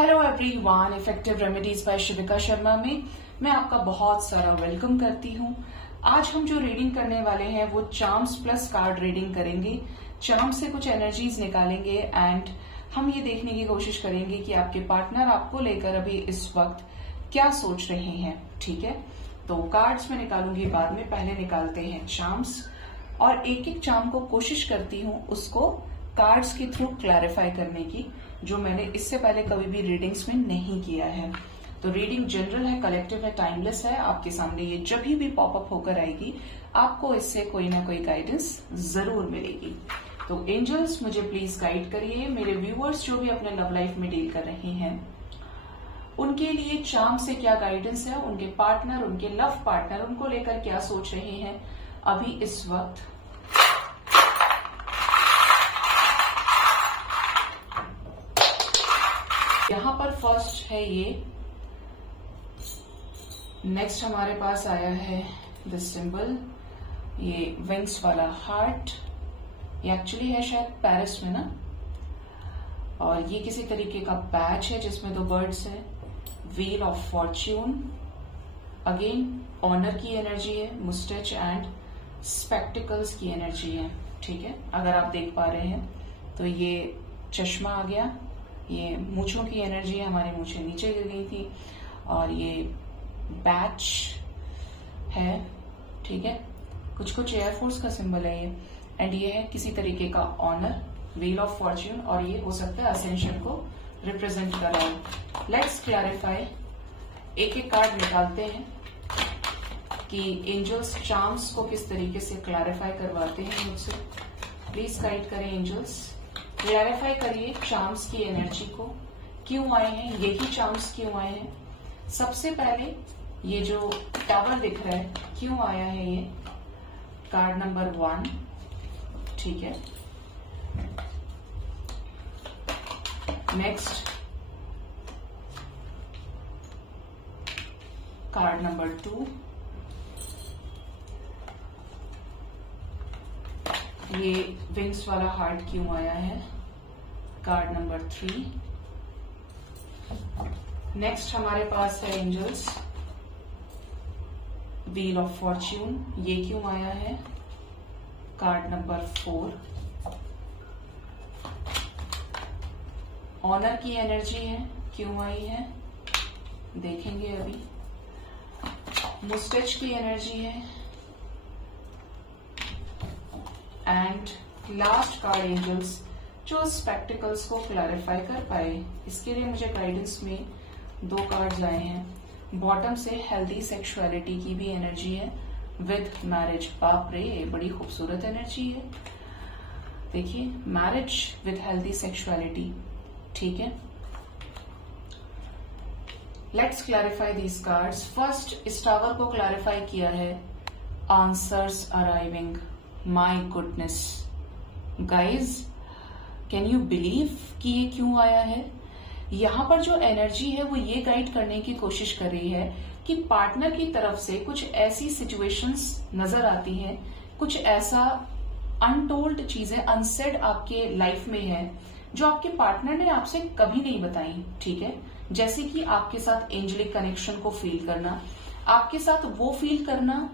Hello everyone, effective remedies by Shivika Sharma में मैं आपका बहुत सारा वेलकम करती हूँ। आज हम जो रीडिंग करने वाले हैं वो चार्म्स प्लस कार्ड रीडिंग करेंगे। चार्म से कुछ एनर्जीज निकालेंगे एंड हम ये देखने की कोशिश करेंगे कि आपके पार्टनर आपको लेकर अभी इस वक्त क्या सोच रहे हैं। ठीक है, तो कार्ड्स में निकालूंगी बाद में, पहले निकालते हैं चार्म्स और एक एक चार्म को कोशिश करती हूँ उसको कार्ड्स के थ्रू क्लैरिफाई करने की, जो मैंने इससे पहले कभी भी रीडिंग्स में नहीं किया है। तो रीडिंग जनरल है, कलेक्टिव है, टाइमलेस है। आपके सामने ये जब भी पॉपअप होकर आएगी आपको इससे कोई ना कोई गाइडेंस जरूर मिलेगी। तो एंजल्स मुझे प्लीज गाइड करिए। मेरे व्यूअर्स जो भी अपने लव लाइफ में डील कर रहे हैं उनके लिए चार्म से क्या गाइडेंस है, उनके पार्टनर, उनके लव पार्टनर उनको लेकर क्या सोच रहे हैं अभी इस वक्त। यहां पर फर्स्ट है ये, नेक्स्ट हमारे पास आया है दिस सिंबल, ये विंग्स वाला हार्ट। ये एक्चुअली है शायद पेरिस में ना, और ये किसी तरीके का पैच है जिसमें दो बर्ड्स है। Wheel of fortune, again honour की एनर्जी है, मुस्टैच एंड स्पेक्टिकल्स की एनर्जी है। ठीक है, अगर आप देख पा रहे हैं तो ये चश्मा आ गया, ये मूंछों की एनर्जी है, हमारी मूंछें नीचे गिर गई थी, और ये बैच है। ठीक है, कुछ कुछ एयरफोर्स का सिंबल है ये, एंड ये है किसी तरीके का ऑनर, व्हील ऑफ फॉर्च्यून, और ये हो सकता है असेंशन को रिप्रेजेंट कर रहा है। लेट्स क्लैरिफाई, एक एक कार्ड निकालते हैं कि एंजल्स चार्म्स को किस तरीके से क्लैरिफाई करवाते हैं मुझसे। प्लीज गाइड करें एंजल्स, क्लैरिफाई करिए चार्म्स की एनर्जी को, क्यों आए हैं, यही चार्म्स क्यों आए हैं। सबसे पहले ये जो टावर दिख रहा है क्यों आया है, ये कार्ड नंबर 1। ठीक है, नेक्स्ट कार्ड नंबर 2, ये विंग्स वाला हार्ट क्यों आया है, कार्ड नंबर 3। नेक्स्ट हमारे पास है एंजल्स, व्हील ऑफ फॉर्च्यून, ये क्यों आया है, कार्ड नंबर 4। ऑनर की एनर्जी है, क्यों आई है देखेंगे अभी। मुस्टैच की एनर्जी है, एंड लास्ट कार्ड एंजल्स जो स्पेक्टिकल्स को क्लैरिफाई कर पाए। इसके लिए मुझे गाइडेंस में 2 कार्ड्स आए हैं। बॉटम से हेल्दी सेक्सुअलिटी की भी एनर्जी है विद मैरिज। बाप रे, बड़ी खूबसूरत एनर्जी है। देखिए, मैरिज विद हेल्दी सेक्सुअलिटी। ठीक है, let's clarify these cards. First, इस टावर को क्लैरिफाई किया है, answers arriving. My goodness guys, can you believe कि ये क्यों आया है। यहां पर जो एनर्जी है वो ये गाइड करने की कोशिश कर रही है कि पार्टनर की तरफ से कुछ ऐसी सिचुएशंस नजर आती हैं, कुछ ऐसा अनटोल्ड चीजें, अनसेड आपके लाइफ में है जो आपके पार्टनर ने आपसे कभी नहीं बताई। ठीक है, जैसे कि आपके साथ एंजेलिक कनेक्शन को फील करना, आपके साथ वो फील करना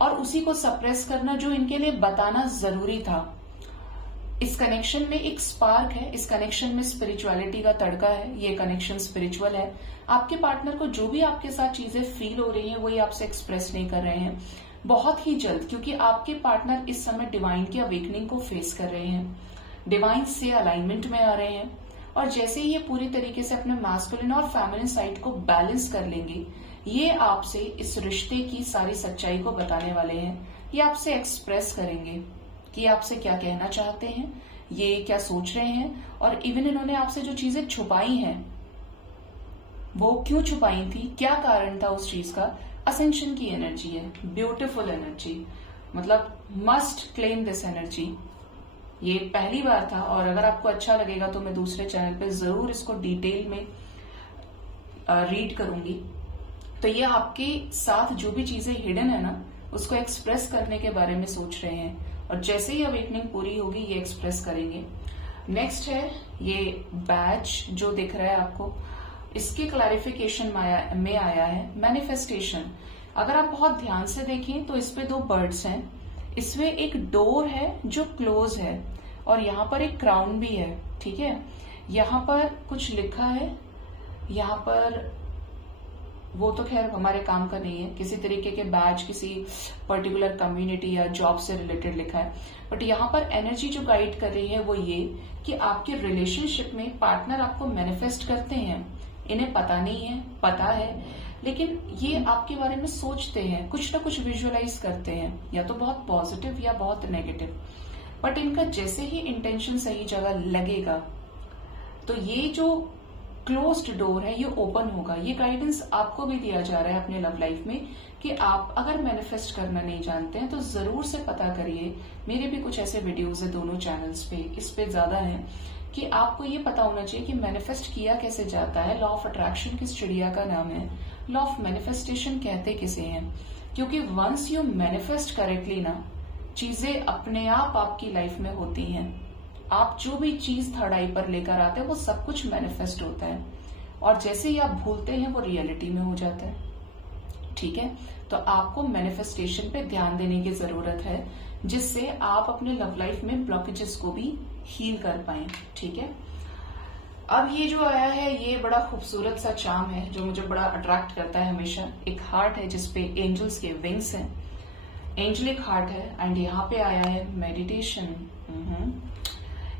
और उसी को सप्रेस करना जो इनके लिए बताना जरूरी था। इस कनेक्शन में एक स्पार्क है, इस कनेक्शन में स्पिरिचुअलिटी का तड़का है, ये कनेक्शन स्पिरिचुअल है। आपके पार्टनर को जो भी आपके साथ चीजें फील हो रही हैं वो ये आपसे एक्सप्रेस नहीं कर रहे हैं बहुत ही जल्द, क्योंकि आपके पार्टनर इस समय डिवाइन की अवेकनिंग को फेस कर रहे हैं, डिवाइन से अलाइनमेंट में आ रहे हैं, और जैसे ही ये पूरी तरीके से अपने मैस्कुलिन और फेमिनिन साइड को बैलेंस कर लेंगे, ये आपसे इस रिश्ते की सारी सच्चाई को बताने वाले हैं। ये आपसे एक्सप्रेस करेंगे कि आपसे क्या कहना चाहते हैं, ये क्या सोच रहे हैं, और इवन इन्होंने आपसे जो चीजें छुपाई हैं वो क्यों छुपाई थी, क्या कारण था उस चीज का। असेंशन की एनर्जी है, ब्यूटीफुल एनर्जी, मतलब मस्ट क्लेम दिस एनर्जी। ये पहली बार था, और अगर आपको अच्छा लगेगा तो मैं दूसरे चैनल पे जरूर इसको डिटेल में रीड करूंगी। तो ये आपके साथ जो भी चीजें हिडन है ना उसको एक्सप्रेस करने के बारे में सोच रहे हैं, और जैसे ही अवेकनिंग पूरी होगी ये एक्सप्रेस करेंगे। नेक्स्ट है ये बैच जो दिख रहा है आपको, इसके क्लैरिफिकेशन में आया है मैनिफेस्टेशन। अगर आप बहुत ध्यान से देखें तो इस पे 2 बर्ड्स हैं, इसमें एक डोर है जो क्लोज है और यहाँ पर एक क्राउन भी है। ठीक है, यहाँ पर कुछ लिखा है, यहाँ पर वो तो खैर हमारे काम का नहीं है, किसी तरीके के बैज किसी पर्टिकुलर कम्युनिटी या जॉब से रिलेटेड लिखा है। बट यहाँ पर एनर्जी जो गाइड कर रही है वो ये कि आपके रिलेशनशिप में पार्टनर आपको मैनिफेस्ट करते हैं, इन्हें पता नहीं है, पता है, लेकिन ये आपके बारे में सोचते हैं, कुछ ना कुछ विजुअलाइज करते हैं, या तो बहुत पॉजिटिव या बहुत नेगेटिव। बट इनका जैसे ही इंटेंशन सही जगह लगेगा तो ये जो क्लोज्ड डोर है ये ओपन होगा। ये गाइडेंस आपको भी दिया जा रहा है अपने लव लाइफ में कि आप अगर मैनिफेस्ट करना नहीं जानते हैं तो जरूर से पता करिए। मेरे भी कुछ ऐसे वीडियोस है दोनों चैनल्स पे, इस पे ज्यादा है कि आपको ये पता होना चाहिए कि मैनिफेस्ट किया कैसे जाता है। लॉ ऑफ अट्रैक्शन किस चिड़िया का नाम है, लॉ ऑफ मैनिफेस्टेशन कहते किसे हैं, क्योंकि वंस यू मैनिफेस्ट करेक्टली ना, चीजें अपने आप आपकी लाइफ में होती हैं। आप जो भी चीज थर्ड आई पर लेकर आते हैं वो सब कुछ मैनिफेस्ट होता है, और जैसे ही आप भूलते हैं वो रियलिटी में हो जाता है। ठीक है, तो आपको मैनिफेस्टेशन पे ध्यान देने की जरूरत है, जिससे आप अपने लव लाइफ में ब्लॉकेजेस को भी हील कर पाए। ठीक है, अब ये जो आया है ये बड़ा खूबसूरत सा चार्म है जो मुझे बड़ा अट्रैक्ट करता है हमेशा। एक हार्ट है जिसपे एंजल्स के विंग्स हैं, एंजलिक हार्ट है, एंड यहाँ पे आया है मेडिटेशन।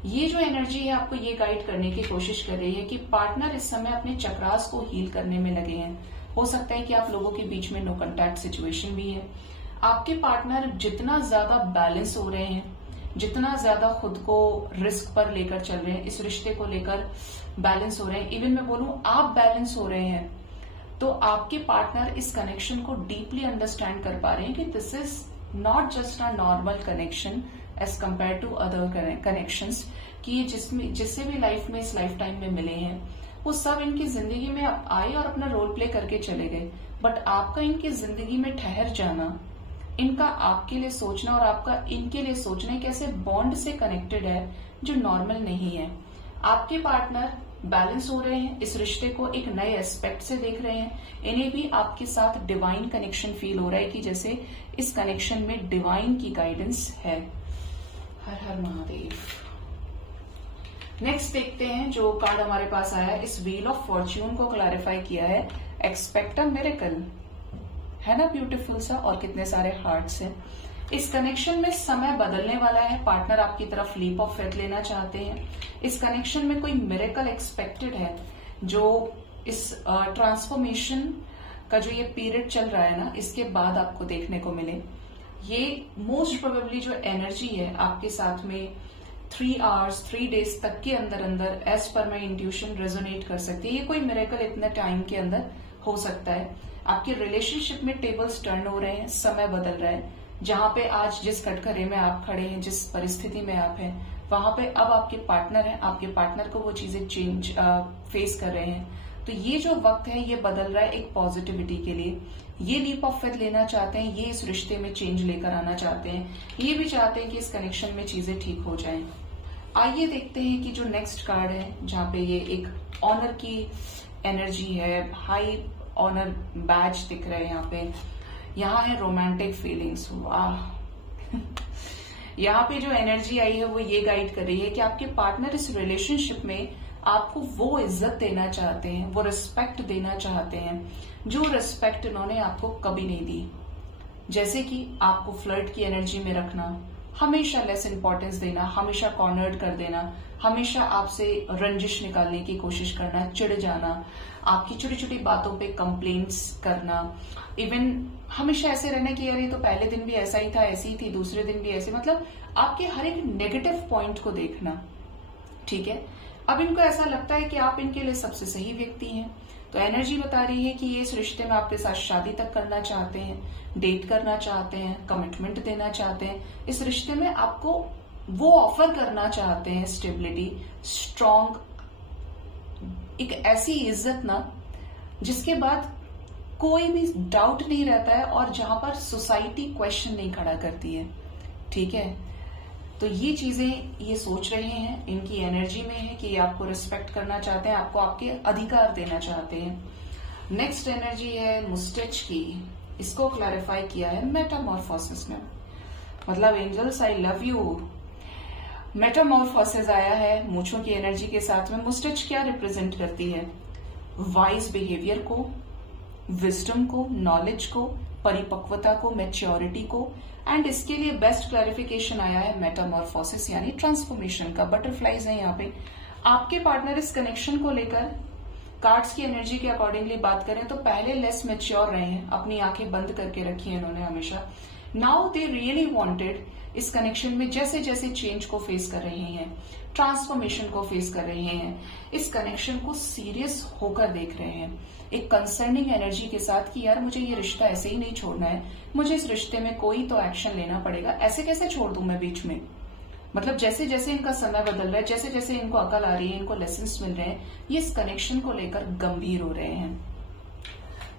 ये जो एनर्जी है आपको ये गाइड करने की कोशिश कर रही है कि पार्टनर इस समय अपने चक्रास को हील करने में लगे हैं। हो सकता है कि आप लोगों के बीच में नो कॉन्टैक्ट सिचुएशन भी है। आपके पार्टनर जितना ज्यादा बैलेंस हो रहे हैं, जितना ज्यादा खुद को रिस्क पर लेकर चल रहे हैं, इस रिश्ते को लेकर बैलेंस हो रहे हैं, इवन मैं बोलूं आप बैलेंस हो रहे हैं, तो आपके पार्टनर इस कनेक्शन को डीपली अंडरस्टैंड कर पा रहे हैं कि this is not just a normal connection as compare to other connections, कि ये जिससे भी लाइफ में इस लाइफ टाइम में मिले हैं वो सब इनकी जिंदगी में आए और अपना रोल प्ले करके चले गए। बट आपका इनकी जिंदगी में ठहर जाना, इनका आपके लिए सोचना और आपका इनके लिए सोचना एक ऐसे बॉन्ड से कनेक्टेड है जो नॉर्मल नहीं है। आपके पार्टनर बैलेंस हो रहे हैं, इस रिश्ते को एक नए एस्पेक्ट से देख रहे हैं, इन्हें भी आपके साथ डिवाइन कनेक्शन फील हो रहा है कि जैसे इस कनेक्शन में डिवाइन की गाइडेंस है। हर हर महादेव। नेक्स्ट देखते हैं जो कार्ड हमारे पास आया है, इस व्हील ऑफ फॉर्च्यून को क्लैरिफाई किया है एक्सपेक्ट अ मिरेकल, है ना ब्यूटीफुल सा, और कितने सारे हार्ट्स हैं। इस कनेक्शन में समय बदलने वाला है, पार्टनर आपकी तरफ लीप ऑफ फेथ लेना चाहते हैं। इस कनेक्शन में कोई मिरेकल एक्सपेक्टेड है जो इस ट्रांसफॉर्मेशन का जो ये पीरियड चल रहा है ना, इसके बाद आपको देखने को मिले। ये मोस्ट प्रोबेबली जो एनर्जी है आपके साथ में 3 आवर्स 3 डेज तक के अंदर अंदर एज पर माई इंट्यूशन रेजोनेट कर सकती है। ये कोई मिरेकल इतने टाइम के अंदर हो सकता है। आपके रिलेशनशिप में टेबल्स टर्न हो रहे हैं, समय बदल रहा है। जहां पे आज जिस कटघरे में आप खड़े हैं, जिस परिस्थिति में आप हैं, वहां पे अब आपके पार्टनर हैं, आपके पार्टनर को वो चीजें चेंज फेस कर रहे हैं। तो ये जो वक्त है ये बदल रहा है एक पॉजिटिविटी के लिए। ये लीप ऑफ फेथ लेना चाहते हैं, ये इस रिश्ते में चेंज लेकर आना चाहते हैं, ये भी चाहते हैं कि इस कनेक्शन में चीजें ठीक हो जाएं। आइए देखते हैं कि जो नेक्स्ट कार्ड है जहां पे ये एक ऑनर की एनर्जी है, हाई ऑनर बैच दिख रहे हैं यहाँ पे। यहाँ है रोमांटिक फीलिंग्स। वाह यहाँ पे जो एनर्जी आई है वो ये गाइड कर रही है कि आपके पार्टनर इस रिलेशनशिप में आपको वो इज्जत देना चाहते हैं, वो रिस्पेक्ट देना चाहते हैं जो रिस्पेक्ट इन्होंने आपको कभी नहीं दी। जैसे कि आपको फ्लर्ट की एनर्जी में रखना, हमेशा लेस इंपॉर्टेंस देना, हमेशा कॉर्नर्ड कर देना, हमेशा आपसे रंजिश निकालने की कोशिश करना, चिढ़ जाना, आपकी छोटी छोटी बातों पे कंप्लेंट्स करना, इवन हमेशा ऐसे रहना कि यार ये तो पहले दिन भी ऐसा ही था, ऐसी ही थी, दूसरे दिन भी ऐसे, मतलब आपके हर एक नेगेटिव पॉइंट को देखना। ठीक है, अब इनको ऐसा लगता है कि आप इनके लिए सबसे सही व्यक्ति हैं। तो एनर्जी बता रही है कि ये इस रिश्ते में आपके साथ शादी तक करना चाहते हैं, डेट करना चाहते हैं, कमिटमेंट देना चाहते हैं, इस रिश्ते में आपको वो ऑफर करना चाहते हैं स्टेबिलिटी, स्ट्रॉन्ग, एक ऐसी इज्जत ना जिसके बाद कोई भी डाउट नहीं रहता है और जहां पर सोसाइटी क्वेश्चन नहीं खड़ा करती है। ठीक है, तो ये चीजें ये सोच रहे हैं, इनकी एनर्जी में है कि ये आपको रिस्पेक्ट करना चाहते हैं, आपको आपके अधिकार देना चाहते हैं। नेक्स्ट एनर्जी है मुस्टेच की, इसको क्लैरिफाई किया है मेटामॉर्फोसिस में। मतलब angels I love you, metamorphosis आया है मूछों की एनर्जी के साथ में। मुस्टेच क्या रिप्रेजेंट करती है? वाइज बिहेवियर को, विजडम को, नॉलेज को, परिपक्वता को, मैच्योरिटी को। एंड इसके लिए बेस्ट क्लैरिफिकेशन आया है मेटामॉर्फोसिस यानी ट्रांसफॉर्मेशन का। बटरफ्लाइज है यहाँ पे। आपके पार्टनर इस कनेक्शन को लेकर कार्ड्स की एनर्जी के अकॉर्डिंगली बात करें तो पहले लेस मैच्योर रहे हैं, अपनी आंखें बंद करके रखी है इन्होंने हमेशा। नाउ दे रियली वांटेड इस कनेक्शन में जैसे जैसे चेंज को फेस कर रहे हैं, ट्रांसफॉर्मेशन को फेस कर रहे हैं, इस कनेक्शन को सीरियस होकर देख रहे हैं, एक कंसर्निंग एनर्जी के साथ कि यार मुझे ये रिश्ता ऐसे ही नहीं छोड़ना है, मुझे इस रिश्ते में कोई तो एक्शन लेना पड़ेगा, ऐसे कैसे छोड़ दूं मैं बीच में। मतलब जैसे जैसे इनका समय बदल रहा है, जैसे जैसे इनको अकल आ रही है, इनको लेसन्स मिल रहे हैं, ये इस कनेक्शन को लेकर गंभीर हो रहे हैं।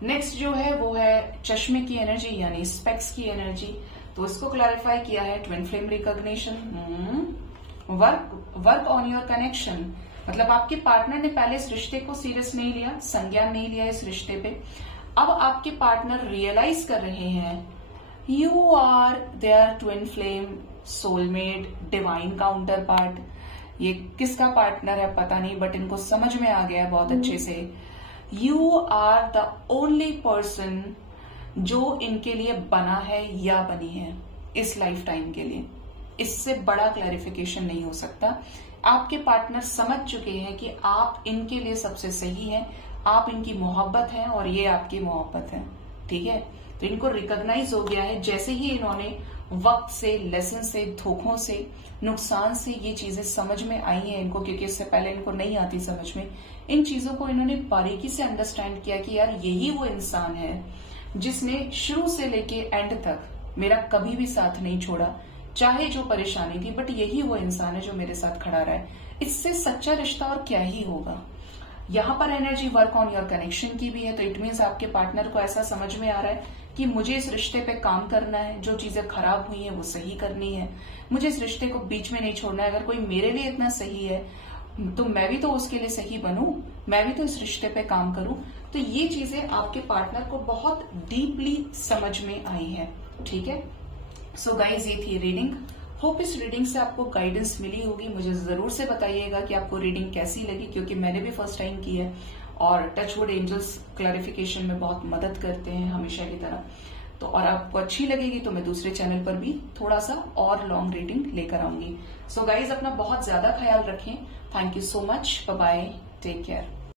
नेक्स्ट जो है वो है चश्मे की एनर्जी यानी स्पेक्स की एनर्जी। तो इसको क्लैरिफाई किया है twin flame recognition, work on your connection. मतलब आपके पार्टनर ने पहले इस रिश्ते को सीरियस नहीं लिया, संज्ञान नहीं लिया इस रिश्ते पे। अब आपके पार्टनर रियलाइज कर रहे हैं you are their twin flame, soulmate, divine counterpart. ये किसका पार्टनर है पता नहीं, बट इनको समझ में आ गया है बहुत अच्छे से। You are the only person जो इनके लिए बना है या बनी है इस लाइफ टाइम के लिए। इससे बड़ा क्लैरिफिकेशन नहीं हो सकता। आपके पार्टनर समझ चुके हैं कि आप इनके लिए सबसे सही हैं, आप इनकी मोहब्बत हैं और ये आपकी मोहब्बत है। ठीक है, तो इनको रिकॉग्नाइज हो गया है। जैसे ही इन्होंने वक्त से, लेसन से, धोखों से, नुकसान से ये चीजें समझ में आई हैं इनको, क्योंकि इससे पहले इनको नहीं आती समझ में, इन चीजों को इन्होंने बारीकी से अंडरस्टैंड किया कि यार यही वो इंसान है जिसने शुरू से लेके एंड तक मेरा कभी भी साथ नहीं छोड़ा, चाहे जो परेशानी थी, बट यही वो इंसान है जो मेरे साथ खड़ा रहा है। इससे सच्चा रिश्ता और क्या ही होगा। यहाँ पर energy work on your connection की भी है, तो इट मीन्स आपके पार्टनर को ऐसा समझ में आ रहा है कि मुझे इस रिश्ते पे काम करना है, जो चीजें खराब हुई हैं वो सही करनी है, मुझे इस रिश्ते को बीच में नहीं छोड़ना है। अगर कोई मेरे लिए इतना सही है तो मैं भी तो उसके लिए सही बनूं, मैं भी तो इस रिश्ते पे काम करूं। तो ये चीजें आपके पार्टनर को बहुत डीपली समझ में आई है। ठीक है, सो गाइज ये थी रीडिंग। होप इस रीडिंग से आपको गाइडेंस मिली होगी। मुझे जरूर से बताइएगा कि आपको रीडिंग कैसी लगी, क्योंकि मैंने भी फर्स्ट टाइम की है और टचवुड एंजल्स क्लैरिफिकेशन में बहुत मदद करते हैं हमेशा की तरह। तो और आपको अच्छी लगेगी तो मैं दूसरे चैनल पर भी थोड़ा सा और लॉन्ग रीडिंग लेकर आऊंगी। सो गाइज अपना बहुत ज्यादा ख्याल रखें। Thank you so much, bye bye, take care.